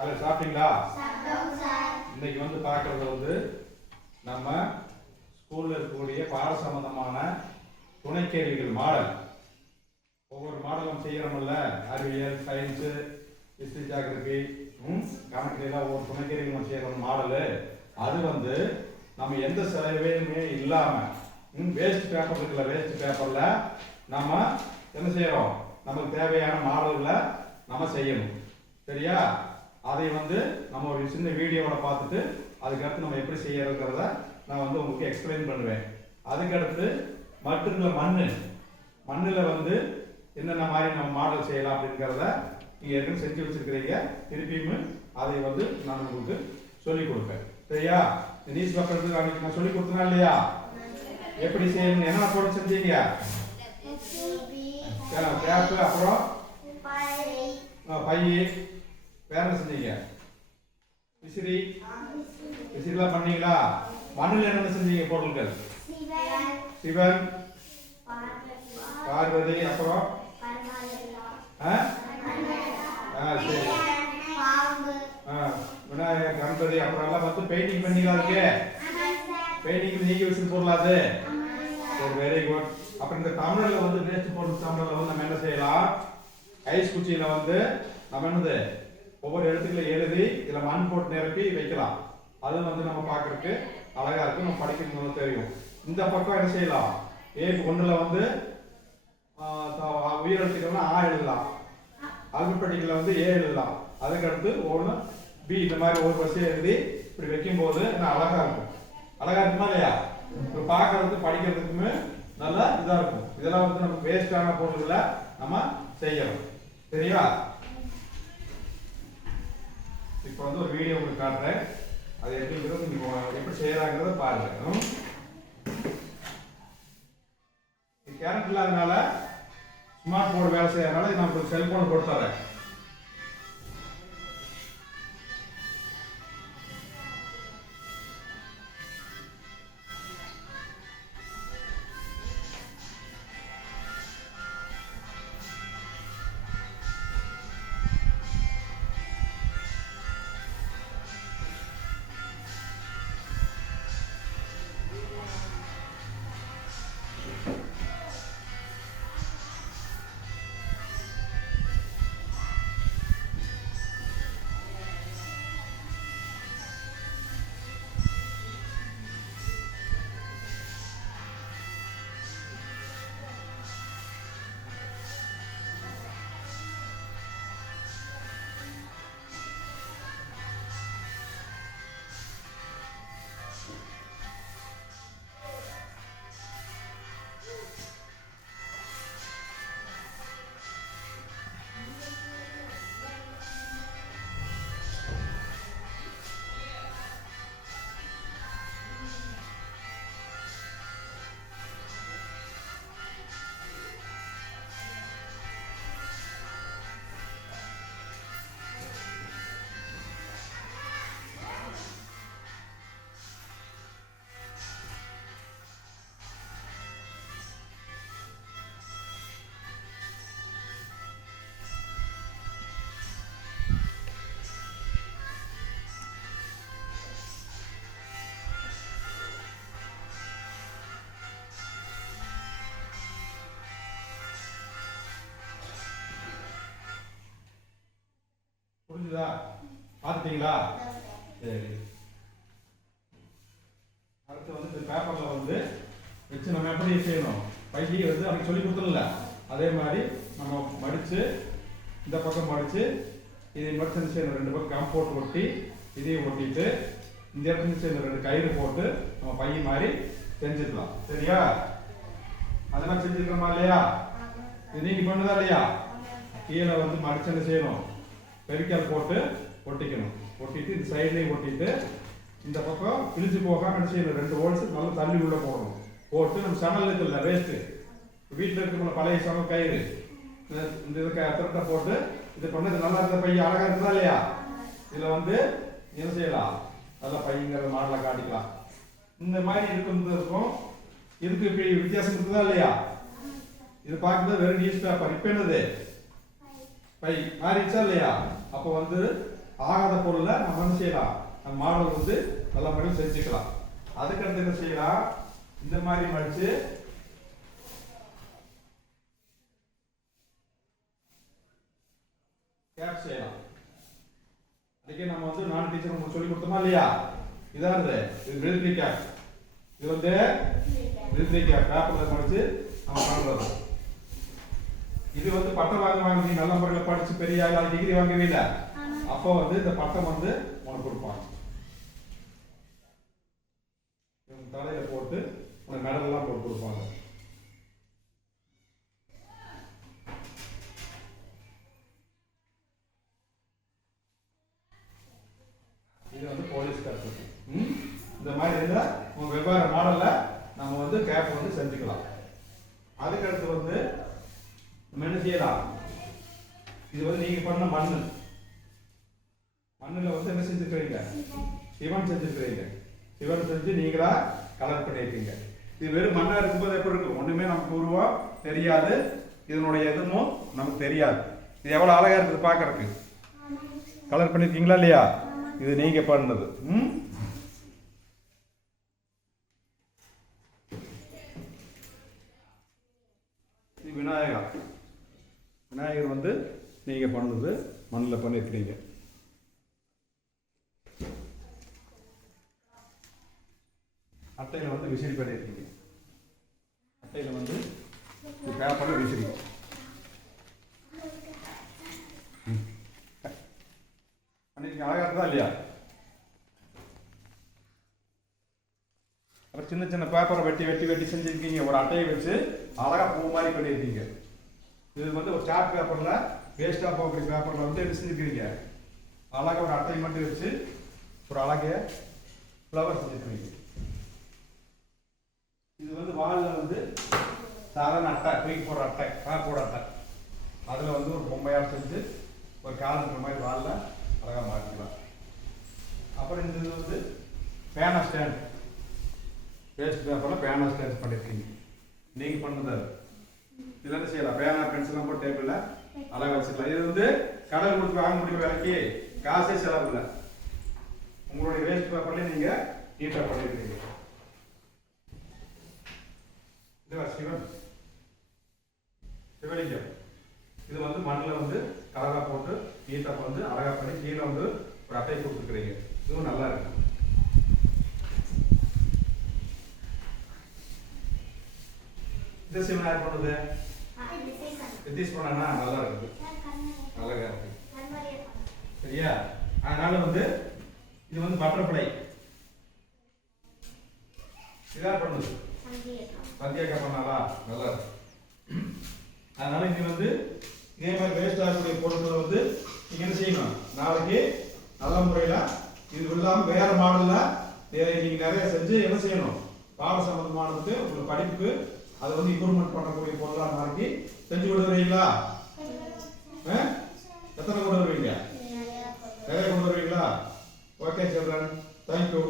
அதில் சாப்பிட்டீங்களா? இன்னைக்கு வந்து பார்க்கறது வந்து நம்ம ஸ்கூலில் இருக்கக்கூடிய பாட சம்பந்தமான துணைக்கேள்விகள் மாடல். ஒவ்வொரு மாடலும் செய்கிறோம்ல, அறிவியல், சயின்ஸு, ஹிஸ்ட்ரி, ஜியாகிரபி, கணக்குலாம் ஒவ்வொரு துணைக்கேள்வி நம்ம செய்கிற மாடலு. அது வந்து நம்ம எந்த செலவுமே இல்லாமல் வேஸ்ட் பேப்பர் இருக்குல்ல, வேஸ்ட் பேப்பரில் நம்ம என்ன செய்கிறோம், நமக்கு தேவையான மாடல்களை நம்ம செய்யணும். சரியா? அதை வந்து நம்ம ஒரு சின்ன வீடியோவில் பார்த்துட்டு அதுக்கடுத்து நம்ம எப்படி செய்யறதுங்கிறத நான் வந்து உங்களுக்கு எக்ஸ்பிளைன் பண்ணுவேன். அதுக்கடுத்து மட்டும் மண்ணில் வந்து என்னென்ன மாதிரி நம்ம மாடல் செய்யலாம் அப்படிங்கிறத நீங்கள் ஏற்கனவே செஞ்சு வச்சுருக்கிறீங்க. திருப்பியும் அதை வந்து நான் உங்களுக்கு சொல்லிக் கொடுப்பேன். சரியா? நியூஸ் பேப்பர் அன்னைக்கு நான் சொல்லி கொடுத்தனா இல்லையா? எப்படி செய்யணும், என்ன போட்டு செஞ்சீங்க? பேப்பு, அப்புறம் பைய, வேற என்ன செஞ்சீங்க? விசிறிலாம் பண்ணீங்களா? மண்ணில் என்னென்ன செஞ்சீங்க பொருட்கள்? சிவன், பார்வதி, அப்புறம் சரி, விநாயகர், கணபதி, அப்புறம் எல்லாம் வந்து பெயிண்டிங் பண்ணீங்களா? இருக்கு பெயிண்டிங் நீங்க விசிறு பொருளாது. சரி, வெரி குட். அப்புறம் இந்த தமிழில் வந்து வேஸ்ட் பொருள் தமிழில் வந்து நம்ம என்ன செய்யலாம்? ஐஸ் குச்சியில் வந்து நம்ம என்னது ஒவ்வொரு எழுத்துக்களை எழுதி இதில் மண் போட்டு நிரப்பி வைக்கலாம். அது வந்து நம்ம பார்க்கறதுக்கு அழகா இருக்கும், நம்ம படிக்கிறது தெரியும். இந்த பக்கம் என்ன செய்யலாம்? ஒன்றில் வந்து உயிரெழுத்துக்கள்னா ஆ எழுதலாம், அல்பபெட்டிக்கில் வந்து ஏ எழுதலாம். அதுக்கடுத்து ஒன்று பி, இந்த மாதிரி ஒரு வரிசையை எழுதி இப்படி வைக்கும்போது என்ன அழகா இருக்கும். அழகா இருக்குமா இல்லையா? இப்போ பார்க்கறதுக்கு படிக்கிறதுக்குமே நல்லா இதாக இருக்கும். இதெல்லாம் வந்து நம்ம வேஸ்டான பொருள்களை நம்ம செய்யணும். சரியா? இப்போ வந்து ஒரு வீடியோ உங்களுக்கு காட்டுறேன். அது எப்படிங்கிறது நீங்க எப்படி செய்யறாங்கிறத பாருங்க. கேரட் இல்லாதனால ஸ்மார்ட் போர்டு வேலை செய்யறதுனால நான் உங்களுக்கு செல்போன் போட்டு தரேன். புரிஞ்சுதா? பார்த்துட்டீங்களா? சரி. அடுத்து வந்து இந்த பேப்பரில் வந்து வச்சு நம்ம எப்படி செய்யணும்? பையி வந்து அப்படி சொல்லி கொடுத்துடல, அதே மாதிரி நம்ம மடித்து இந்த பக்கம் மடித்து இதை மட்டும் செய்யணும். ரெண்டு பக்கம் காம்பவுண்ட் ஒட்டி இதையும் ஒட்டிட்டு இந்த இடத்துல செய்யணும். ரெண்டு கயிறு போட்டு நம்ம பைய மாதிரி செஞ்சுக்கலாம். சரியா? அதெல்லாம் செஞ்சுருக்கோமா இல்லையா? இது நீங்க பண்ணுதா இல்லையா? கீழே வந்து மடிச்சு என்ன செய்யணும்? பெரிக்கல் போட்டு ஒட்டிக்கணும். ஒட்டிட்டு இந்த சைட்லையும் ஒட்டிட்டு இந்த பக்கம் கிழிச்சு போகாம என்ன செய்யணும்? 2 ஹோல்ஸ் நல்லா தள்ளி உள்ள போடணும். போட்டு நம்ம சணல் இருக்குல்ல, வேஸ்ட்டு வீட்டில் இருக்கிற பழைய சணல் கயிறு இந்த இதுக்கு திரட்டை போட்டு இது பண்ணது நல்லா இருந்த பையன் அழகா இருக்குதா இல்லையா? இதில் வந்து என்ன செய்யலாம்? நல்லா பையங்கிற மாடலை காட்டிக்கலாம். இந்த மாதிரி இருக்கும். இதுக்கு இப்படி வித்தியாசம் இருக்குதா இல்லையா? இது பார்க்கும்போது வெறும் நியூஸ் பேப்பர். இப்போ என்னது? பை மாறிடுச்சா இல்லையா? அப்போ வந்து ஆகாத பொருளை நம்ம என்ன செய்யலாம், நம்ம மாடல் வந்து நல்ல முறையில் செஞ்சுக்கலாம். அதுக்கடுத்து என்ன செய்யலாம், இந்த மாதிரி மடிச்சு கேப் செய்யலாம். அதுக்கே நம்ம வந்து நான் டீச்சர் உங்களுக்கு சொல்லி கொடுத்தோமா இல்லையா, இதான் இது மிலிட்ரி கேப். இது வந்து மிலிட்ரி கேப் பேப்பர்ல மடிச்சு நம்ம பண்றது. இது வந்து பட்டம் வாங்குவாங்க, நீ நல்ல முறையில் படிச்சு பெரிய ஆள் டிகிரி வாங்கவே இல்லை, அப்போ வந்து இந்த பட்டம் வந்து உனக்கு கொடுப்பாங்க. தலையில போட்டு உனக்கு மெடல் எல்லாம் போட்டு கொடுப்பாங்க. இது வந்து போலீஸ் கேப். இந்த மாதிரி இருந்தா உங்க வெவ்வேறு மாடல்ல நம்ம வந்து கேப் வந்து செஞ்சுக்கலாம். அதுக்கடுத்து வந்து என்ன செய்யலாம், இது வந்து நீங்க பண்ண மண்ணுல வந்து என்ன செஞ்சிருக்கீங்க, சிவன் செஞ்சிருக்கீங்க. சிவன் செஞ்சு நீங்களா கலர் பண்ணிருக்கீங்க. இது வெறும் மண்ணா இருக்கும்போது எப்படி இருக்கும், ஒண்ணுமே நமக்கு உருவம் தெரியாது, இதனுடைய எதுவும் நமக்கு தெரியாது. இது எவ்வளவு அழகா இருக்குது பாக்குறதுக்கு. கலர் பண்ணிருக்கீங்களா இல்லையா, இது நீங்க பண்ணது. விநாயகர் வந்து நீங்க பண்ணது மண்ணில் பண்ணிருக்கீங்க. அட்டையில வந்து விசிறி பண்ணிருக்கீங்க. அட்டையில வந்து பேப்பர்ல விசிறி. பண்ணிருக்கீங்க, அழகா இருக்கா இல்லையா. அப்புறம் சின்ன சின்ன பேப்பரை வெட்டி வெட்டி வெட்டி செஞ்சிருக்கீங்க. ஒரு அட்டையை வச்சு அழகா பூ மாதிரி பண்ணியிருக்கீங்க. இது வந்து ஒரு சார்ட் பேப்பர்ல வேஸ்ட் ஆஃப் அப்படி பேப்பர்ல வந்து என்ன செஞ்சுக்கிறீங்க, அழகா ஒரு அட்டை மட்டும் வச்சு ஒரு அழகிய ஃப்ளவர் செஞ்சுக்கிறீங்க. இது வந்து வாலில் வந்து சாதாரண அட்டை, தூக்கி போடுற அட்டை, கார்போர்ட் அட்டை, அதில் வந்து ஒரு பொம்மையாக செஞ்சு ஒரு காலத்துக்கு மாதிரி வாலில் அழகாக மாற்றிக்கலாம். அப்புறம் இந்த இது வந்து பேனா ஸ்டாண்ட், வேஸ்ட் பேப்பரில் பேனா ஸ்டாண்ட் பண்ணியிருக்கீங்க. நீங்கள் பண்ணது இதில் என்ன செய்யலாம், பேனா பென்சிலாம் போட்டு டேபிளில் அழகாக வச்சுக்கலாம். இது வந்து கடல் கொடுத்து வாங்க முடியும் வேலைக்கு காசே செலவு இல்லை. உங்களுடைய வேஸ்ட் பேப்பர்லேயே நீங்கள் நீட்டாக பண்ணியிருக்கீங்க. சிவன் சிவலிங்கம், இது வந்து மண்ணில் வந்து கலராக போட்டு நீட்டாக வந்து அழகாக பண்ணி கீழே வந்து ஒரு அட்டை கொடுத்துருக்குறீங்க. இதுவும் நல்லா இருக்கு. இந்த சிவன் யார் பண்ணுது, நிதிஷ் பண்ணா நல்லா இருக்கு, அழகா இருக்கு சரியா. அதனால வந்து இது வந்து பட்டர்ஃப்ளை, இதான் பண்ணுது சந்தியாக்கா பண்ணாலா, நல்லா இருக்கு. அதனால இங்க வந்து இதே மாதிரி வேஸ்ட் ஆகக்கூடிய பொருட்களை வந்து நீங்க என்ன செய்யணும், நாளைக்கு நல்ல முறையில இது இல்லாம வேற மாடல்ல நீங்க நிறைய செஞ்சு என்ன செய்யணும், பாட சம்பந்தமானதுக்கு உங்க படிப்புக்கு அதை வந்து இம்ப்ரூவ்மெண்ட் பண்ணக்கூடிய பொருளாக நாளைக்கு செஞ்சு கொண்டு வருவீங்களா? எத்தனை கொண்டு வருவீங்க, நிறைய கொண்டு வருவீங்களா? Okay children, thank you.